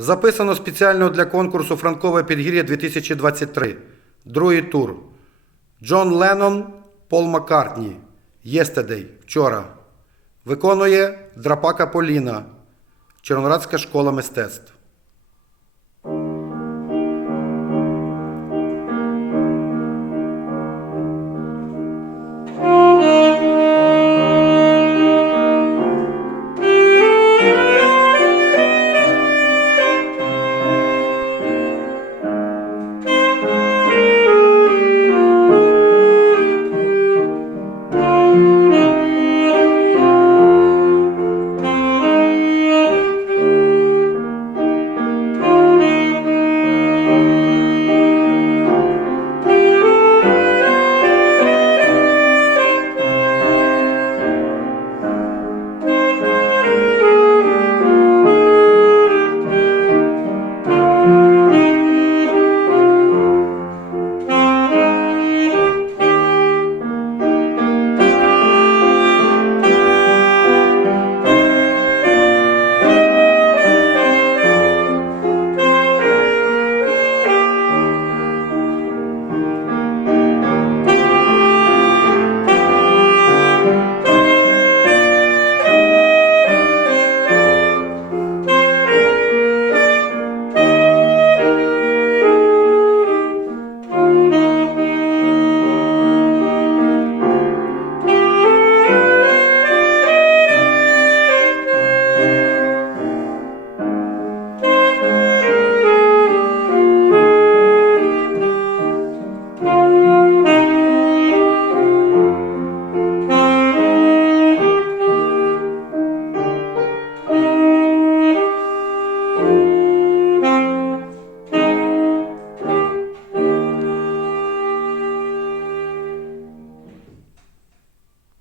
Записано спеціально для конкурсу Франкове Підгір'я 2023. Другий тур. Джон Леннон, Пол Маккартні. Єстедей. Вчора. Виконує Драпака Поліна. Чорнорадська школа мистецтв.